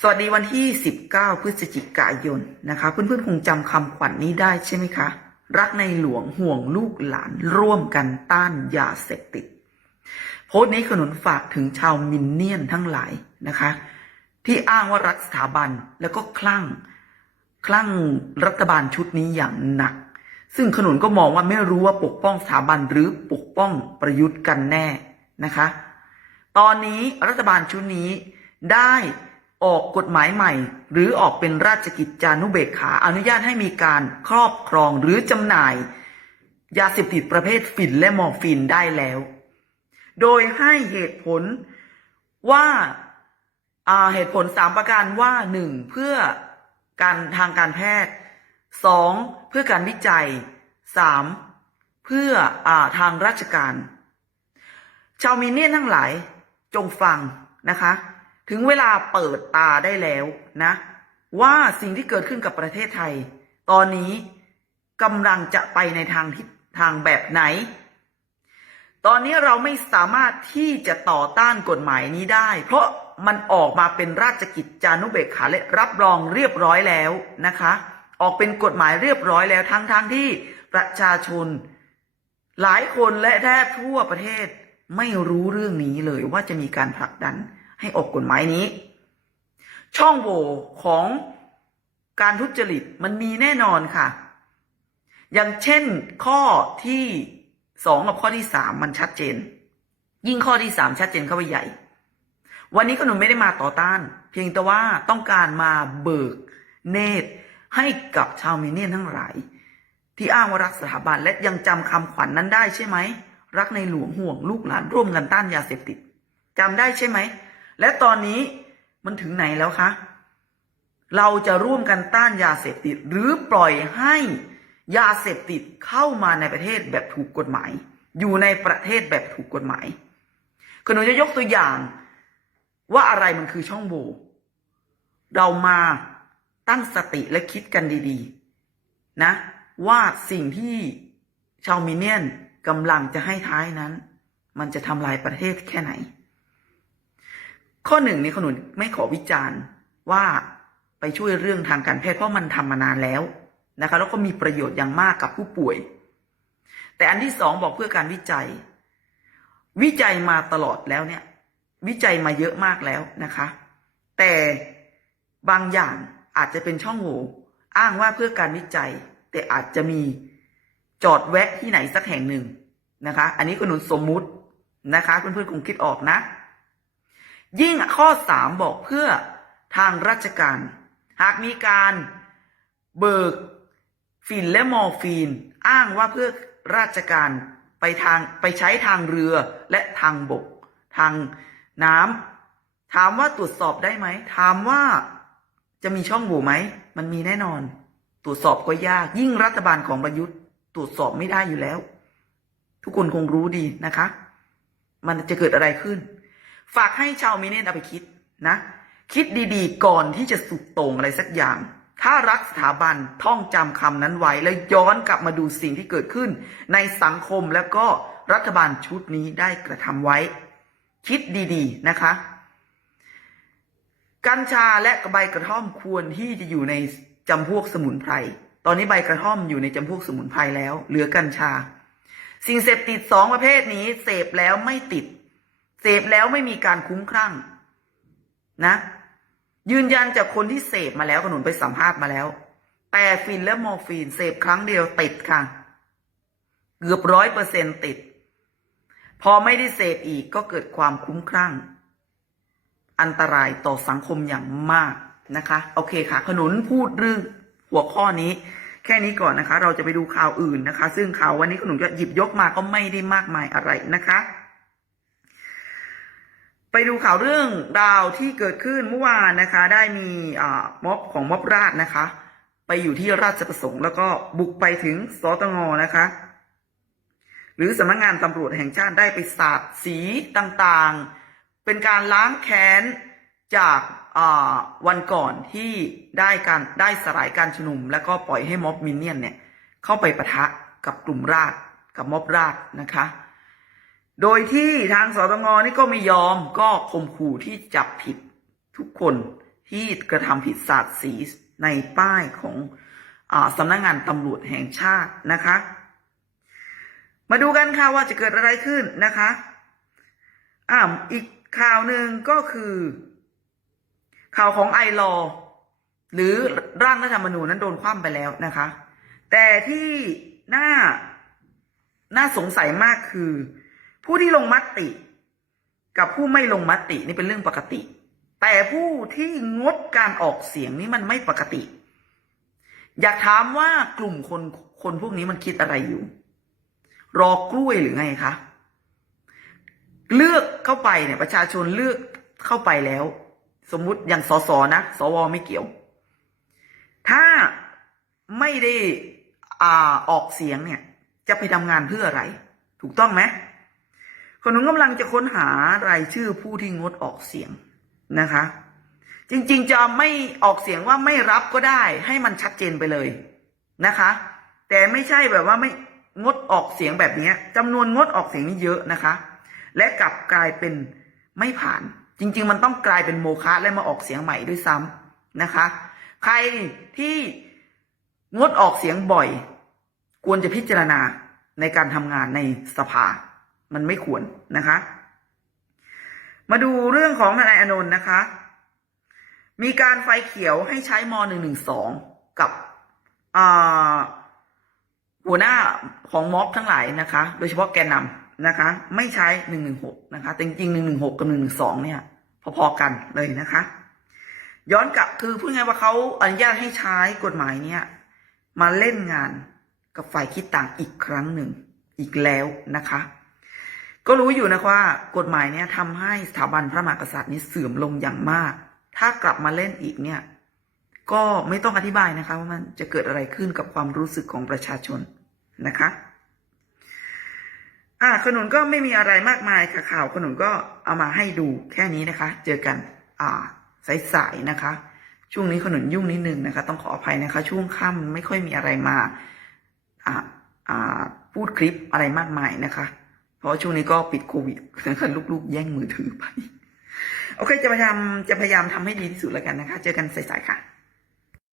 สวัสดีวันที่ 19 พฤศจิกายนนะคะ เพื่อนๆ คงจำคำขวัญนนี้ได้ใช่ไหมคะ รักในหลวงห่วงลูกหลานร่วมกันต้านยาเสพติด โพสต์นี้ขนุนฝากถึงชาวมินเนี่ยนทั้งหลายนะคะ ที่อ้างว่ารักสถาบันแล้วก็คลั่ง คลั่งรัฐบาลชุดนี้อย่างหนัก ซึ่งขนุนก็มองว่าไม่รู้ว่าปกป้องสถาบันหรือปกป้องประยุทธ์กันแน่นะคะ ตอนนี้รัฐบาลชุดนี้ได้ ออกกฎหมายใหม่ หรือออกเป็นราชกิจจานุเบกขาอนุญาตให้มีการครอบครองหรือจำหน่าย ยาเสพติดประเภทฝิ่นและมอร์ฟีนได้แล้ว โดยให้เหตุผลว่าาเหตุผลสามประการว่าหนึ่งเพื่อการทางการแพทย์สองเพื่อการวิจัยสามเพื่ออทางราชการ ชาวมีเนียนทั้งหลายจงฟังนะคะ ถึงเวลาเปิดตาได้แล้วนะ ว่าสิ่งที่เกิดขึ้นกับประเทศไทย ตอนนี้กำลังจะไปในทางทิศทางแบบไหน ตอนนี้เราไม่สามารถที่จะต่อต้านกฎหมายนี้ได้ เพราะมันออกมาเป็นราชกิจจานุเบกขาและรับรองเรียบร้อยแล้วนะคะ ออกเป็นกฎหมายเรียบร้อยแล้วทั้งๆทที่ประชาชน หลายคนและแทบทั่วประเทศไม่รู้เรื่องนี้เลยว่าจะมีการผลักดัน ให้ออกกฎหมายนี้ ช่องโหว่ของการทุจริตมันมีแน่นอนค่ะ อย่างเช่นข้อที่สองกับข้อที่สามมันชัดเจน ยิ่งข้อที่สามชัดเจนเข้าไปใหญ่ วันนี้ก็หนูไม่ได้มาต่อต้าน เพียงแต่ว่าต้องการมาเบิกเนตรให้กับชาวเมเนียนทั้งหลาย ที่อ้างว่ารักสถาบันและยังจำคำขวัญนนั้นได้ใช่ไหม รักในหลวงห่วงลูกหลานร่วมกันต้านยาเสพติดจำได้ใช่ไหม และตอนนี้มันถึงไหนแล้วคะ เราจะร่วมกันต้านยาเสพติด หรือปล่อยให้ยาเสพติดเข้ามาในประเทศแบบถูกกฎหมาย อยู่ในประเทศแบบถูกกฎหมายขนมจะยกตัวอย่างว่าอะไรมันคือช่องโหว่เรามาตั้งสติและคิดกันดีๆ นะ ว่าสิ่งที่ชาวมิเนียนกำลังจะให้ท้ายนั้น มันจะทำลายประเทศแค่ไหน ข้อหนึ่งในขนุนไม่ขอวิจารณ์ว่าไปช่วยเรื่องทางการแพทย์เพราะมันทำมานานแล้วนะคะแล้วก็มีประโยชน์อย่างมากกับผู้ป่วย แต่อันที่สองบอกเพื่อการวิจัย วิจัยมาตลอดแล้วเนี่ย วิจัยมาเยอะมากแล้วนะคะ แต่บางอย่างอาจจะเป็นช่องโหว่อ้างว่าเพื่อการวิจัย แต่อาจจะมีจอดแวะที่ไหนสักแห่งหนึ่งนะคะ อันนี้ก็หนุนสมมุตินะคะเพื่อนๆคงคิดออกนะ ยิ่งข้อสามบอกเพื่อทางราชการ หากมีการเบิกฟินและมอร์ฟีน อ้างว่าเพื่อราชการไปทางไปใช้ทางเรือและทางบก ทางน้ำถามว่าตรวจสอบได้ไหม ถามว่าจะมีช่องโหว่ไหม มันมีแน่นอน ตรวจสอบก็ยาก ยิ่งรัฐบาลของประยุทธ์ตรวจสอบไม่ได้อยู่แล้ว ทุกคนคงรู้ดีนะคะ มันจะเกิดอะไรขึ้น ฝากให้ชาวมิเนนเอาไปคิดนะ คิดดีๆ ก่อนที่จะสุดโต่งอะไรสักอย่าง ถ้ารักสถาบันท่องจำคำนั้นไว้ แล้วย้อนกลับมาดูสิ่งที่เกิดขึ้น ในสังคมแล้วก็รัฐบาลชุดนี้ได้กระทำไว้ คิดดีๆนะคะ กัญชาและใบกระท่อมควรที่จะอยู่ในจำพวกสมุนไพร ตอนนี้ใบกระท่อมอยู่ในจำพวกสมุนไพรแล้ว เหลือกัญชา สิ่งเสพติดสองประเภทนี้เสพแล้วไม่ติด เสพแล้วไม่มีการคุ้มครั่ง นะ ยืนยันจากคนที่เสพมาแล้วขนุนไปสัมภาษณ์มาแล้ว แต่ฟินและมอร์ฟีนเสพครั้งเดียวติดค่ะ เกือบร้อยเปอร์เซ็นติด พอไม่ได้เสพอีกก็เกิดความคุ้มครั่ง อันตรายต่อสังคมอย่างมากนะคะ โอเคค่ะ ขนุนพูดเรื่องหัวข้อนี้แค่นี้ก่อนนะคะ เราจะไปดูข่าวอื่นนะคะ ซึ่งข่าววันนี้ขนุนจะหยิบยกมาก็ไม่ได้มากมายอะไรนะคะ ไปดูข่าวเรื่องราวที่เกิดขึ้นเมื่อวานนะคะ ได้มีม็อบของม็อบราชนะคะ ไปอยู่ที่ราชประสงค์ แล้วก็บุกไปถึงสตงนะคะ หรือสำนักงงานตำรวจแห่งชาติได้ไปสาดสีต่างๆ เป็นการล้างแค้นจากวันก่อนที่ได้การได้สลายการชุมนุม แล้วก็ปล่อยให้ม็อบมินเนี่ยนเนี่ยเข้าไปปะทะกับกลุ่มราษกับม็อบราษนะคะ โดยที่ทางสตงนี่ก็ไม่ยอมก็ข่มขู่ที่จับผิดทุกคนที่กระทำผิดศาสตร์สีในป้ายของอสำนักงานตำรวจแห่งชาตินะคะ มาดูกันค่ะว่าจะเกิดอะไรขึ้นนะคะอ่าอีกข่าวหนึ่งก็คือ ข่าวของไอรอหรือร่างรัฐธรรมนูญนั้นโดนคว่ำไปแล้วนะคะ แต่ที่น่าน่าสงสัยมากคือ ผู้ที่ลงมติ กับผู้ไม่ลงมตินี่เป็นเรื่องปกติ แต่ผู้ที่งดการออกเสียงนี่มันไม่ปกติ อยากถามว่ากลุ่มคนคนพวกนี้มันคิดอะไรอยู่ รอกล้วยหรือไงคะเลือกเข้าไปเนี่ยประชาชนเลือกเข้าไปแล้ว สมมุติอย่างสสนะสวไม่เกี่ยว ถ้าไม่ได้อ่าออกเสียงเนี่ย จะไปทำงานเพื่ออะไร ถูกต้องไหม คนหนุ่มกำลังจะค้นหารายชื่อผู้ที่งดออกเสียงนะคะ จริงๆจะไม่ออกเสียงว่าไม่รับก็ได้ ให้มันชัดเจนไปเลยนะคะ แต่ไม่ใช่แบบว่าไม่งดออกเสียงแบบนี้จำนวนงดออกเสียงนี่เยอะนะคะ และกลับกลายเป็นไม่ผ่าน จริง ๆ มันต้องกลายเป็นโมฆะและมาออกเสียงใหม่ด้วยซ้ำนะคะ ใครที่งดออกเสียงบ่อย ควรจะพิจารณาในการทำงานในสภา มันไม่ควรนะคะ มาดูเรื่องของทนายอนนท์นะคะ มีการไฟเขียวให้ใช้ม .112 กับอ่าหัวหน้าของม็อบทั้งหลายนะคะ โดยเฉพาะแกนนำนะคะ ไม่ใช้ 116 นะคะ แต่จริงๆ116 กับ 112 เนี่ย พอๆกันเลยนะคะ ย้อนกลับคือพูดง่ายว่าเขาอนุญาตให้ใช้กฎหมายเนี่ย มาเล่นงานกับฝ่ายคิดต่างอีกครั้งหนึ่งอีกแล้วนะคะ ก็รู้อยู่นะว่ากฎหมายเนี่ยทำให้สถาบันพระมหากษัตริย์นี้เสื่อมลงอย่างมาก ถ้ากลับมาเล่นอีกเนี่ย ก็ไม่ต้องอธิบายนะคะ ว่ามันจะเกิดอะไรขึ้นกับความรู้สึกของประชาชนนะคะอ่าขนุนก็ไม่มีอะไรมากมายค่ะข่าวขนุนก็เอามาให้ดูแค่นี้นะคะ เจอกัน อ่าสายๆนะคะ ช่วงนี้ขนุนยุ่งนิดนึงนะคะ ต้องขออภัยนะคะ ช่วงค่ำไม่ค่อยมีอะไรมา อ่าอ่าพูดคลิปอะไรมากมายนะคะ เพราะช่วงนี้ก็ปิดโควิดนะคะลูกๆ แย่งมือถือไป โอเค จะพยายามจะพยายามทำให้ดีที่สุดแล้วกันนะคะ เจอกันสายๆค่ะ